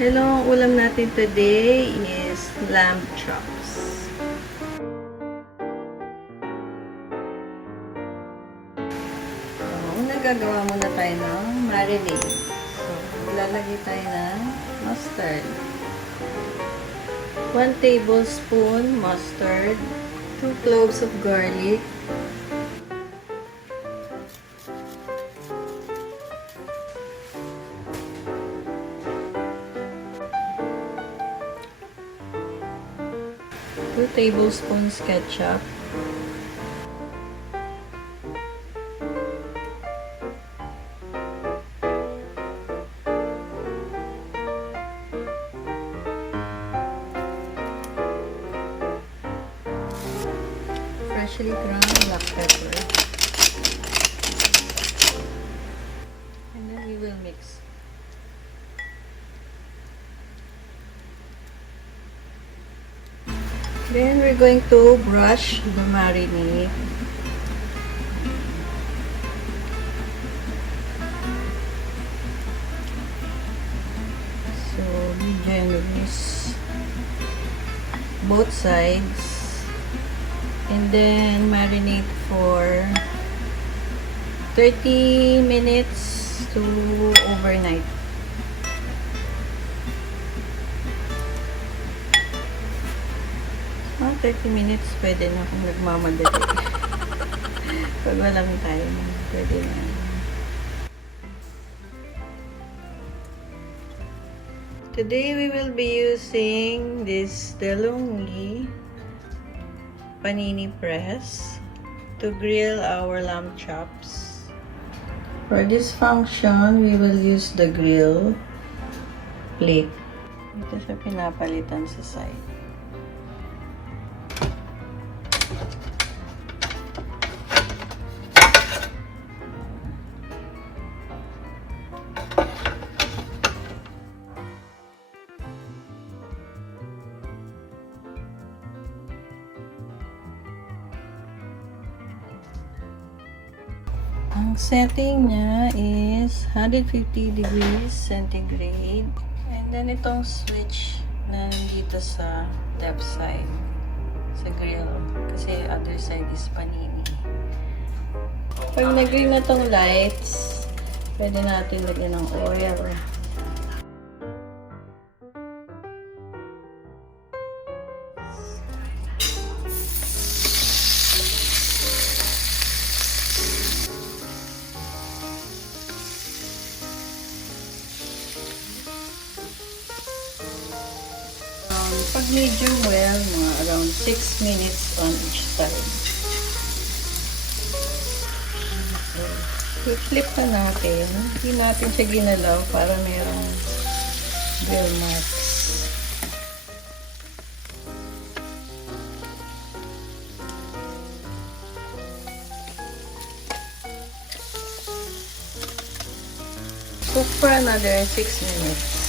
Hello, ang ulam natin today is lamb chops. So, una gagawa muna tayo ng marinade. So, ilalagay tayo ng mustard. 1 tablespoon mustard, 2 cloves of garlic, two tablespoons ketchup, freshly ground black pepper, and then we will mix. Then we're going to brush the marinade. So be generous, both sides, and then marinate for 30 minutes to overnight. 30 minutes, pwede na kung nagmamadali. Pag walang time, pwede na. Today, we will be using this DeLonghi panini press to grill our lamb chops. For this function, we will use the grill plate. Ito siya pinapalitan sa side. Ang setting niya is 150 degrees centigrade. And then itong switch na nandito sa left side sa grill. Kasi other side is panini. Pag nag-green na tong lights, pwede natin lagyan ng oil. Pag medium well, mga around 6 minutes on each side. So, flip na natin. Hindi natin siya ginalaw para mayroong grill marks. Cook for another 6 minutes.